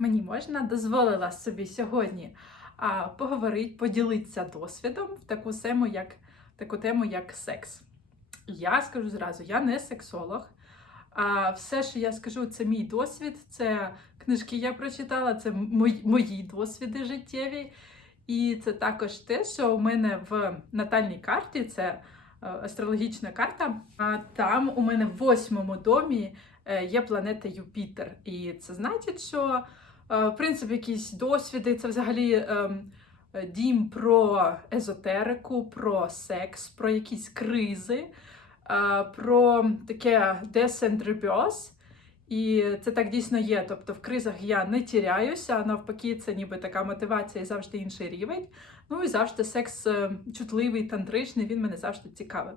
мені можна дозволила собі сьогодні а, поговорити, поділитися досвідом в таку тему, як, таку тему, як секс. Я скажу зразу, я не сексолог. А все, що я скажу, це мій досвід, це книжки я прочитала, це мої, мої досвіди життєві. І це також те, що у мене в натальній карті, це е, астрологічна карта. А там у мене в восьмому домі е, є планета Юпітер. І це значить, що в принципі якісь досвіди, це взагалі ем, дім про езотерику, про секс, про якісь кризи, е, про таке десендрибіоз. І це так дійсно є. Тобто в кризах я не тіряюся, а навпаки, це ніби така мотивація і завжди інший рівень. Ну і завжди секс е, чутливий, тантричний, він мене завжди цікавив.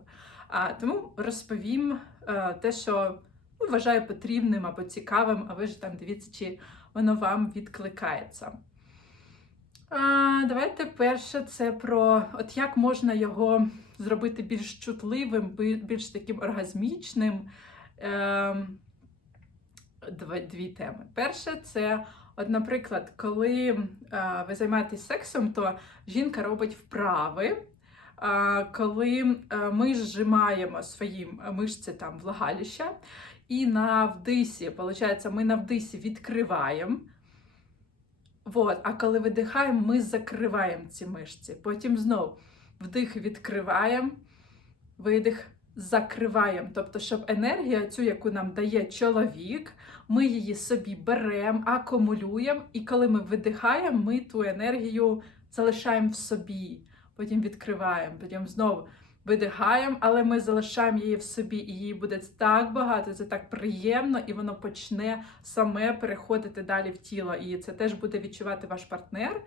А тому розповім е, те, що ну, вважаю потрібним або цікавим, а ви ж там дивіться, чи воно вам відкликається. А, Давайте перше це про от як можна його зробити більш чутливим, більш таким оргазмічним. Ем, дві теми. Перше, це, от, наприклад, коли е, ви займаєтесь сексом, то жінка робить вправи. Коли е, ми зжимаємо свої мишці там влагалища, і на вдисі, виходить, ми на вдисі відкриваємо. Вот. А коли видихаємо, ми закриваємо ці мишці. Потім знову вдих відкриваємо, видих закриваємо. Тобто, щоб енергія, цю, яку нам дає чоловік, ми її собі беремо, акумулюємо, і коли ми видихаємо, ми ту енергію залишаємо в собі. Потім відкриваємо, потім знову видихаємо, але ми залишаємо її в собі, і її буде так багато, це так приємно, і воно почне саме переходити далі в тіло. І це теж буде відчувати ваш партнер.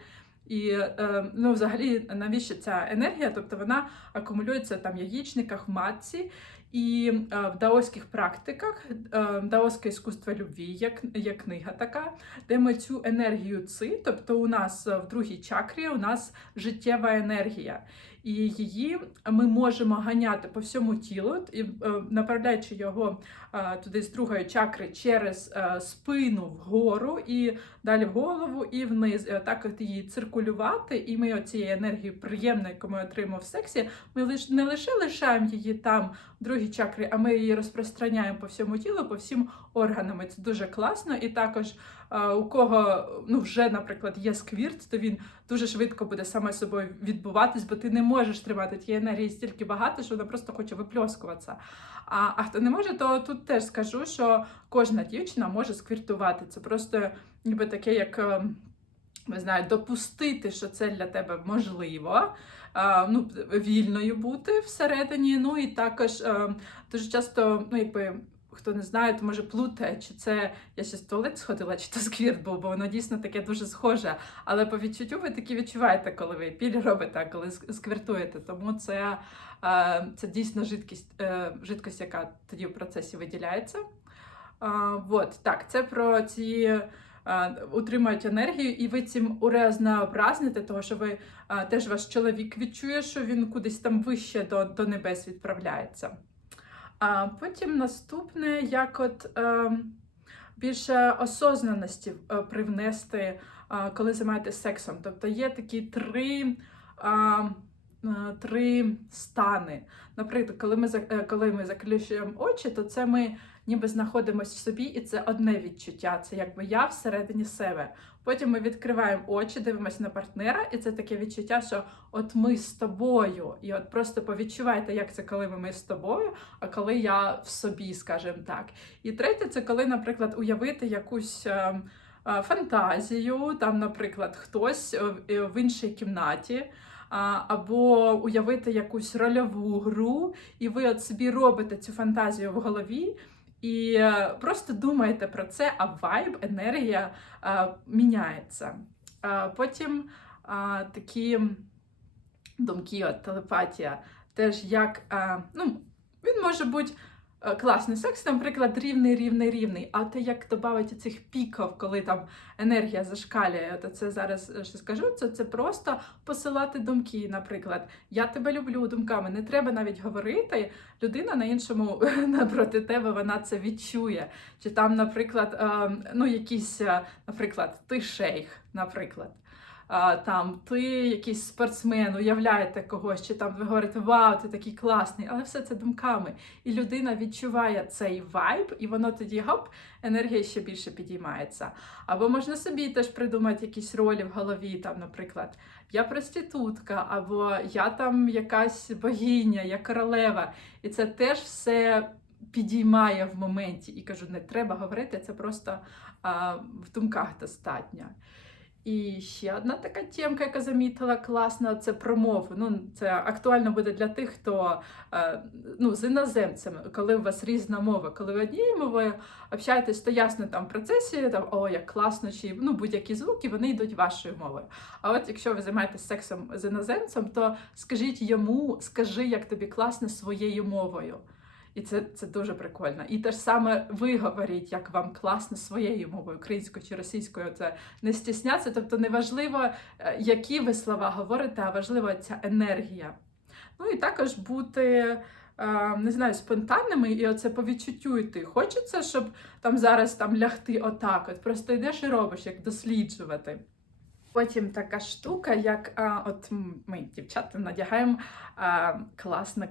І е, ну, взагалі, навіщо ця енергія? Тобто вона акумулюється там в яєчниках, в матці. І е, в даоських практиках е, даоське іскусство любві є, є книга така, де ми цю енергію ци, тобто у нас в другій чакрі у нас життєва енергія. І її ми можемо ганяти по всьому тілу, і направляючи його туди з другої чакри через е, спину вгору і далі в голову і вниз. І отак от її циркулювати, і ми цією енергією приємною, яку ми отримаємо в сексі, ми лиш не лише лишаємо її там в другій чакрі, а ми її розпространяємо по всьому тілу, по всім органам. І Це дуже класно. І також у кого ну вже, наприклад, є сквірт, то він дуже швидко буде саме собою відбуватись, бо ти не можеш тримати тієї енергії стільки багато, що вона просто хоче випльоскуватися. А, а хто не може, то тут теж скажу, що кожна дівчина може сквіртувати. Це просто ніби таке, як. е, Не знаю, допустити, що це для тебе можливо, ну, вільною бути всередині. Ну і також дуже часто, ну якби хто не знає, то може плутає, чи це я ще з туалет сходила, чи то сквірт був, бо воно дійсно таке дуже схоже. Але по відчуттю ви таки відчуваєте, коли ви піль робите, коли ск- сквіртуєте. Тому це, це дійсно жидкість, е, жидкость, яка тоді в процесі виділяється. А, вот, так, це про ці утримують енергію, і ви цим урезнообразните, того що ви теж ваш чоловік відчує, що він кудись там вище до, до небес відправляється. А потім наступне, як от е, більше осознаності е, привнести, е, коли займаєтесь сексом. Тобто є такі три. Е, Три стани. Наприклад, коли ми е, коли ми заклющуємо очі, то це ми ніби знаходимося в собі, і це одне відчуття. Це якби я всередині себе. Потім ми відкриваємо очі, дивимося на партнера, і це таке відчуття, що от ми з тобою. І от просто повідчувайте, як це, коли ми з тобою, а коли я в собі, скажімо так. І третє, це коли, наприклад, уявити якусь. е, Фантазію, там, наприклад, хтось в- іншій кімнаті, або уявити якусь рольову гру, і ви от собі робите цю фантазію в голові, і просто думаєте про це, а вайб, енергія е, міняється. Е, потім е, такі думки, от телепатія, теж як, е, ну, він може бути класний секс, наприклад, рівний, рівний, рівний. А те, як додати цих піків, коли там енергія зашкалює, то це зараз е, що скажу, це, це просто посилати думки. Наприклад, я тебе люблю думками. Не треба навіть говорити. Людина на іншому напроти тебе вона це відчує. Чи там, наприклад, е, ну якийсь, е, наприклад, ти шейх, наприклад. Там ти якийсь спортсмен, уявляєте когось, чи там ви говорите Вау, ти такий класний, але все це думками. І людина відчуває цей вайб, і воно тоді гоп, енергія ще більше підіймається. Або можна собі теж придумати якісь ролі в голові, там, наприклад, я проститутка, або я там якась богиня, я королева. І це теж все підіймає в моменті. І кажу, не треба говорити, це просто а, в думках достатньо. І ще одна така темка, яка замітила класно, це про мову. Ну, це актуально буде для тих, хто е, ну, з іноземцями, коли у вас різна мова. Коли ви однією мовою общаєтесь, то ясно там в процесі, там о, як класно, чи ну, будь-які звуки, вони йдуть вашою мовою. А от якщо ви займаєтесь сексом з іноземцем, то скажіть йому, скажи, як тобі класно своєю мовою. І це це дуже прикольно. І те ж саме ви говоріть, як вам класно своєю мовою, українською чи російською. Це не стісняться. Тобто неважливо, е, які ви слова говорите, а важлива ця енергія. Ну і також бути. е, Не знаю, спонтанними, і оце по відчуттю йти. Хочеться, щоб там зараз там лягти отак. От просто йдеш і робиш, як досліджувати. Потім така штука, як а, от ми, дівчата, надягаємо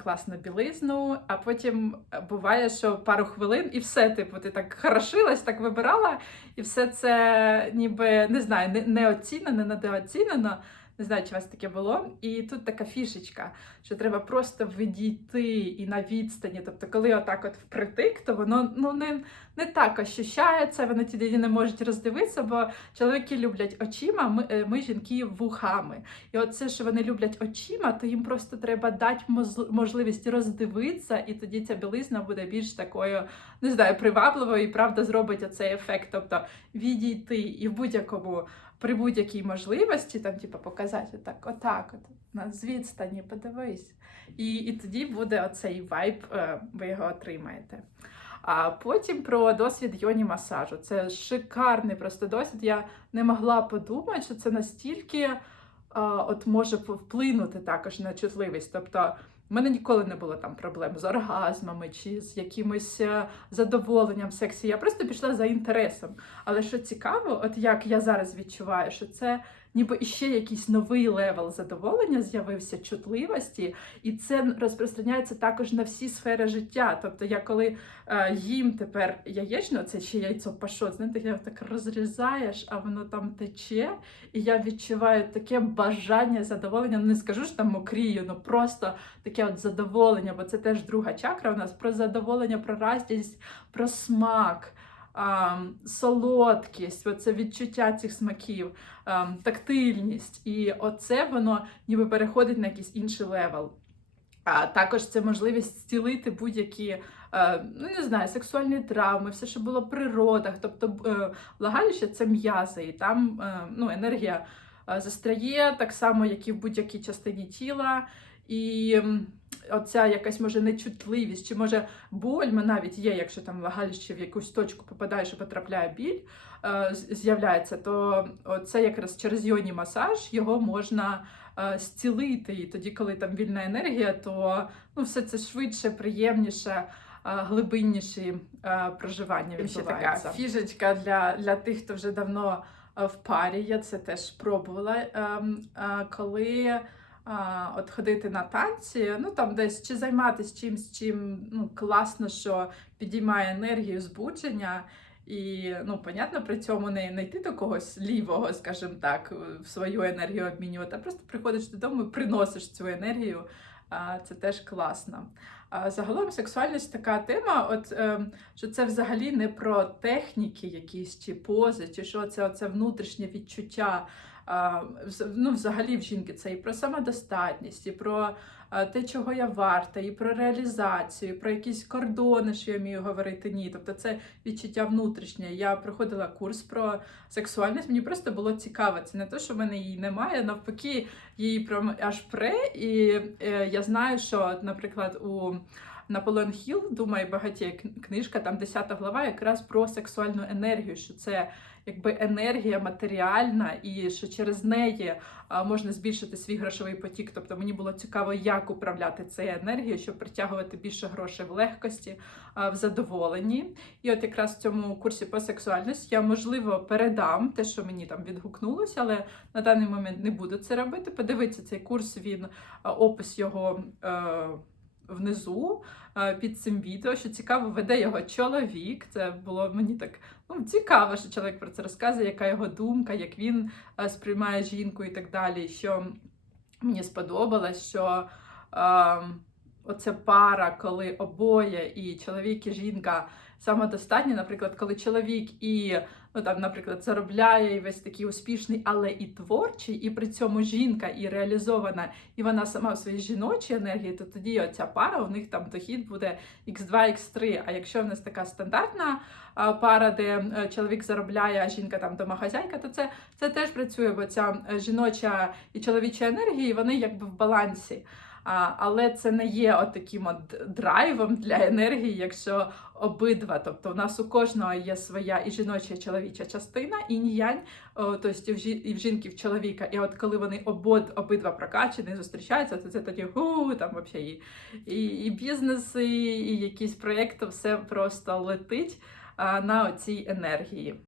класну білизну, а потім е, буває, що пару хвилин і все, типу, ти так хорошилась, так вибирала, і все це ніби не знаю, не, не оцінено, недооцінено. Не знаю, чи у вас таке було. І тут така фішечка, що треба просто відійти і на відстані. Тобто, коли отак от впритик, то воно ну не, не так ощущається, вони тоді не можуть роздивитися, бо чоловіки люблять очима, ми, е, ми жінки вухами. І оце, що вони люблять очима, то їм просто треба дати можливість роздивитися, і тоді ця білизна буде більш такою, не знаю, привабливою і правда зробить оцей ефект. Тобто відійти і в будь-якому. При будь-якій можливості, там, типу, показати так, отак, от, на з відстані, подивись. І, і тоді буде оцей вайб, е, ви його отримаєте. А потім про досвід йоні масажу. Це шикарний просто досвід. Я не могла подумати, що це настільки от може вплинути також на чутливість. Тобто, в мене ніколи не було там проблем з оргазмами чи з якимось е, задоволенням сексі. Я просто пішла за інтересом. Але що цікаво, от як я зараз відчуваю, що це ніби іще якийсь новий левел задоволення з'явився чутливості, і це розпространяється також на всі сфери життя. Тобто, я коли е, їм тепер яєчно, це ще яйцо пашот, знаєте, я так розрізаєш, а воно там тече, і я відчуваю таке бажання, задоволення. Ну, не скажу що там мокрію, ну просто таке от задоволення, бо це теж друга чакра у нас про задоволення, про радість, про смак. Солодкість, оце відчуття цих смаків, тактильність. І оце воно ніби переходить на якийсь інший левел. А також це можливість зцілити будь-які, е, ну не знаю, сексуальні травми, все, що було при родах. Тобто е, влагалище це м'язи, і там е, ну, енергія е, застряє так само, як і в будь-якій частині тіла. І оця якась може нечутливість, чи може боль навіть є, якщо там влагалище в якусь точку попадає, що потрапляє біль, е, з'являється, то це якраз через йоні масаж його можна е, зцілити. І тоді, коли там вільна енергія, то ну, все це швидше, приємніше. е, Глибинніші проживання Ще відбуваються. така фішечка для, для тих, хто вже давно в парі. Я це теж пробувала. ем, Коли от ходити на танці, ну там десь чи займатися чимсь, чим ну, класно, що підіймає енергію, збудження. І, ну, понятно, при цьому не, не йти до когось лівого, скажімо так, в свою енергію обмінювати, а просто приходиш додому і приносиш цю енергію. Це теж класно. Загалом сексуальність така тема, от ем, що це взагалі не про техніки якісь чи пози, чи що це оце внутрішнє відчуття. Ну, взагалі в жінки це і про самодостатність, і про те, чого я варта, і про реалізацію, і про якісь кордони, що я вмію говорити ні. Тобто це відчуття внутрішнє. Я проходила курс про сексуальність, мені просто було цікаво. Це не те, що в мене її немає, навпаки, її прям аж пре. І е, я знаю, що, наприклад, у Наполеон Хілл, думаю, багатія кн- книжка, там 10 глава, якраз про сексуальну енергію, що це якби енергія матеріальна, і що через неї можна збільшити свій грошовий потік. Тобто мені було цікаво, як управляти цією енергією, щоб притягувати більше грошей в легкості, в задоволенні. І от якраз в цьому курсі по сексуальності я можливо передам те, що мені там відгукнулося, але на даний момент не буду це робити. Подивіться цей курс, він опис його. Е, Внизу під цим відео, що цікаво, веде його чоловік. Це було мені так ну, цікаво, що чоловік про це розказує, яка його думка, як він е, сприймає жінку і так далі. Що мені сподобалось, що е, оця пара, коли обоє і чоловік і жінка самодостатні, наприклад, коли чоловік і, ну там, наприклад, заробляє і весь такий успішний, але і творчий, і при цьому жінка і реалізована, і вона сама в своїй жіночій енергії, то тоді оця пара, у них там дохід буде x2, x3. А якщо в нас така стандартна пара, де е, чоловік заробляє, а жінка там домохазяйка, то це, це теж працює, бо ця е, жіноча і чоловіча енергії, вони якби в балансі. Але це не є от таким от драйвом для енергії, якщо обидва. Тобто, у нас у кожного є своя і жіноча, і чоловіча частина, і ніянь, тобто і в, жі, і в жінки, чоловіка. І от коли вони обод, обидва прокачані, зустрічаються, то це тоді гу, там взагалі і, і, бізнес, і, і якісь проєкти, все просто летить на оцій енергії.